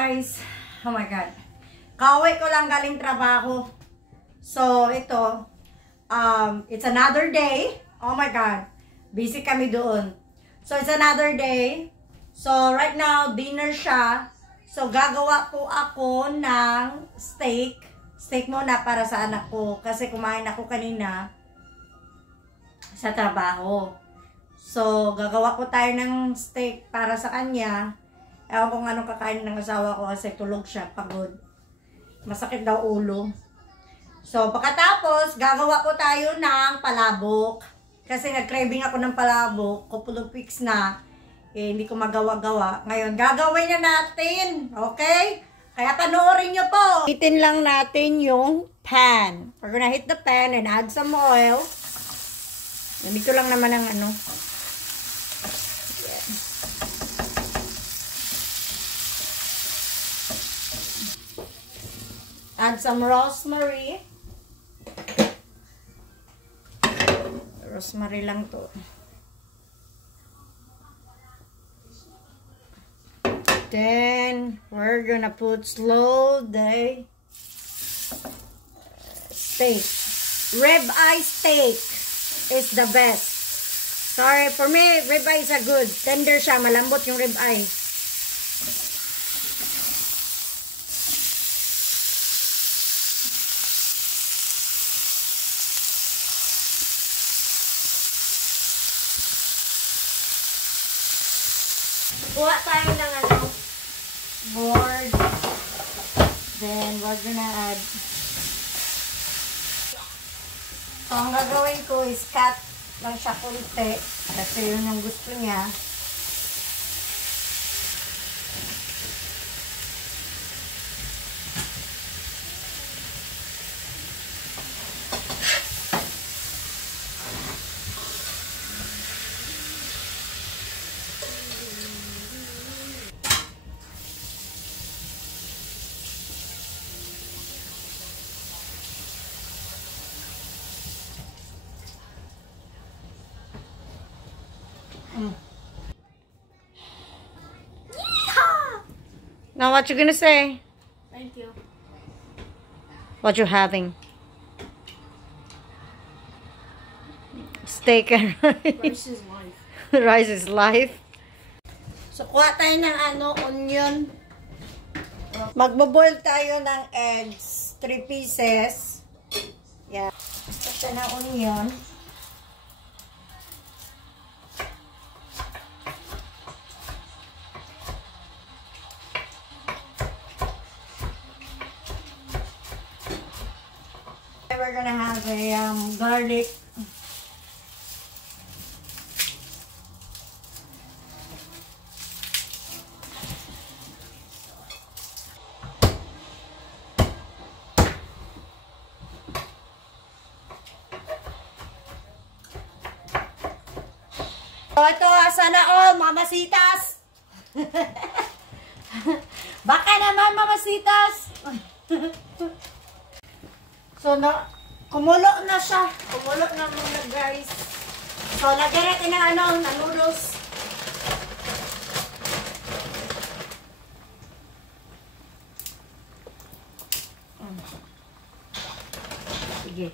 guys. Oh my God. Kauwi ko lang galing trabaho. So, ito. It's another day. Oh my God. Busy kami doon. So, it's another day. So, right now, dinner siya. So, gagawa po ako ng steak. Steak muna para sa anak ko. Kasi kumain ako kanina sa trabaho. So, gagawa ko tayo ng steak para sa kanya. Ewan kung anong kakain ng asawa ko kasi tulog siya, pagod. Masakit daw ulo. So, pagkatapos, gagawa ko tayo ng palabok. Kasi nag-craving ako ng palabok. Couple of weeks na. Eh, hindi ko magawa-gawa. Ngayon, gagawin na natin. Okay? Kaya panoorin nyo po. Hitin lang natin yung pan. We're gonna hit the pan and add some oil. Nandito lang naman ang ano. Add some rosemary. Rosemary lang to. Then, we're gonna put slow the steak. Rib-eye steak is the best. Sorry, for me, rib-eye is a good. Tender siya, malambot yung rib-eye. Kuha tayo ng ano, board. Then, we're gonna add. So, ang gagawin ko is cut lang siya kunti. Kasi yun yung gusto niya. Now, what you gonna say? Thank you. What you having? Steak and Rice is life. rice is life. So, kuha tayo ng ano, onion. Magbo-boil tayo ng eggs. 3 pieces. Yeah. Tapos ng onion. We're gonna have a garlic. So, ito, sana all, mamasitas. Baka naman, mamasitas. So, kumulo na siya. Kumulo na muna, guys. So, lagyan natin ng ano, ng noodles. Sige.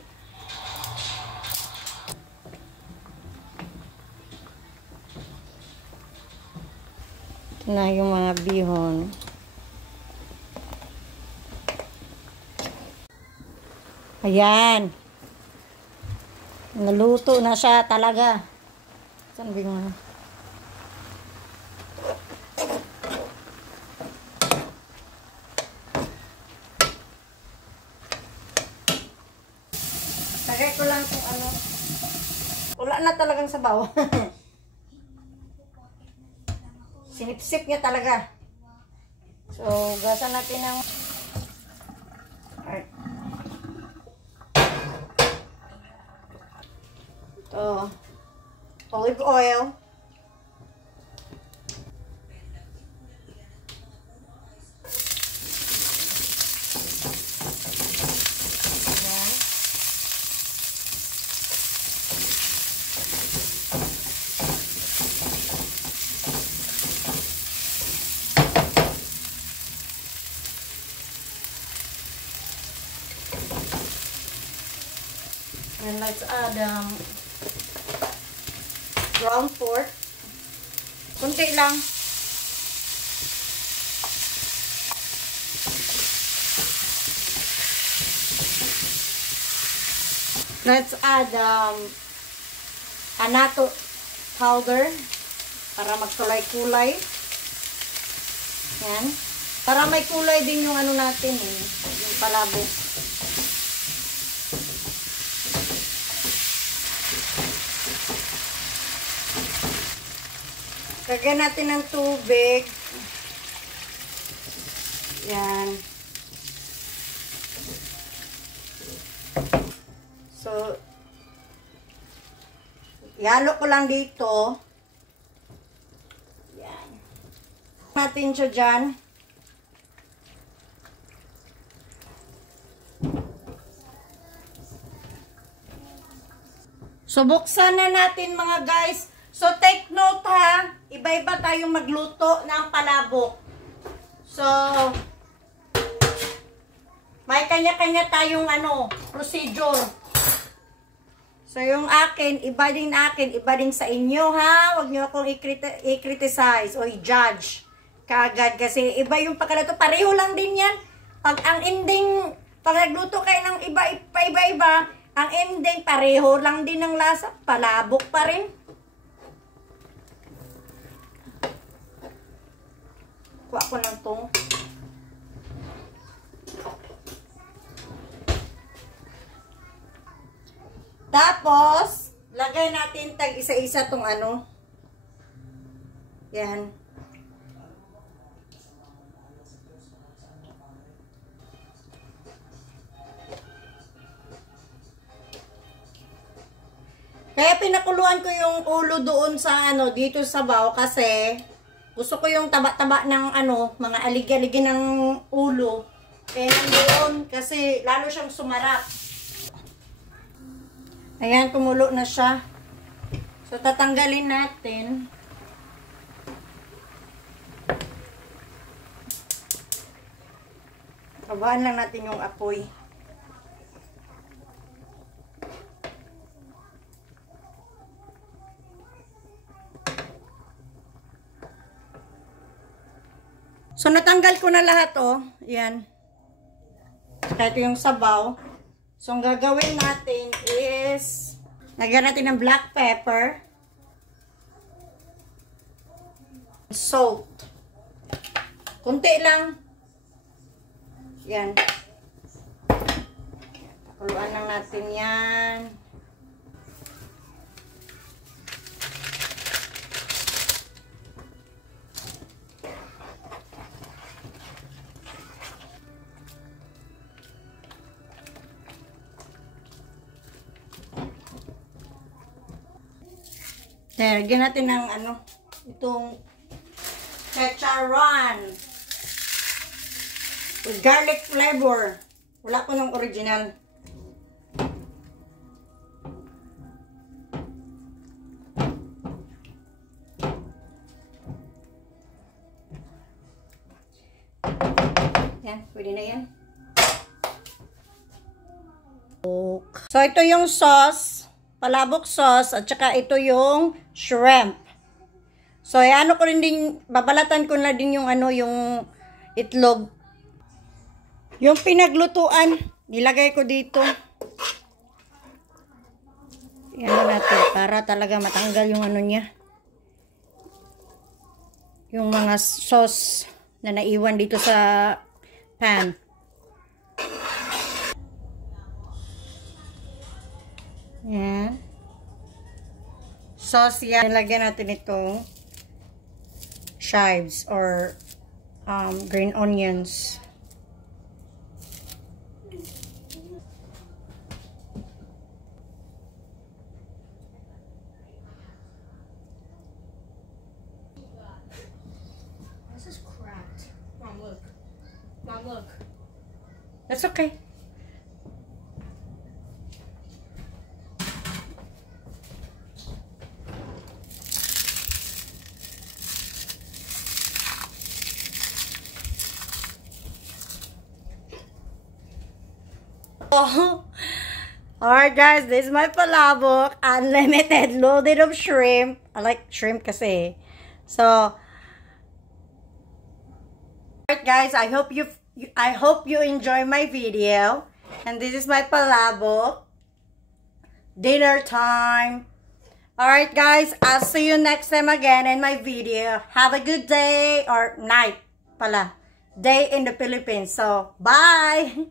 Ito na yung mga bihon. Ayan. Naluto na siya talaga. Saan ba yung Lagay ko lang kung ano. Wala na talagang sabaw. Sinipsip niya talaga. So, gasan natin ng olive oil. And let's add ground pork. Kunti lang. Let's add anato powder para magkulay-kulay. Yan. Para may kulay din yung ano natin eh, yung palabok. Lagyan natin ng tubig. Yan. So, ihalo ko lang dito. Yan. Natin siya dyan. So, buksan na natin mga guys. So, take note ha. Iba-iba tayong magluto ng palabok. So, may kanya-kanya tayong procedure. So, yung akin, iba din sa inyo, ha? Huwag nyo akong i-criticize o i-judge kaagad. Kasi iba yung pagkalato. Pareho lang din yan. Pag ang ending, pag nagluto kayo ng iba-iba, ang ending, pareho lang din ng lasa. Palabok pa rin. Kuha ko lang itong tapos, lagay natin tag isa-isa tong yan. Kaya pinakuluan ko yung ulo doon sa dito sa baw kasi gusto ko yung taba-taba ng mga aligi-aligi ng ulo. Kaya nandoon kasi lalo siyang sumarap. Ayan, kumulo na siya. So, tatanggalin natin. Babaan lang natin yung apoy. So, natanggal ko na lahat, oh. Ayan. Ito yung sabaw. So, ang gagawin natin is, lagyan natin ng black pepper, salt. Kunti lang. Yan. Pakuluan lang natin yan. Lagyan natin ng itong chicharon with garlic flavor. Wala ko ng original. Yan, pwede na yan. So, ito yung sauce. Palabok sauce at saka ito yung shrimp. So, ko rin din, babalatan ko na din yung yung itlog. Yung pinaglutuan, nilagay ko dito. Yan natin para talaga matanggal yung niya. Yung mga sauce na naiwan dito sa pan. Yan. Sauce yan. Nilagyan natin itong chives or green onions. This is cracked. Mom, look. Mom, look. That's okay. Alright guys, this is my palabok. Unlimited, loaded of shrimp. I like shrimp kasi. So, alright guys, I hope you enjoy my video. And this is my palabok. Dinner time. Alright guys, I'll see you next time again in my video. Have a good day or night pala. Day in the Philippines. So, bye!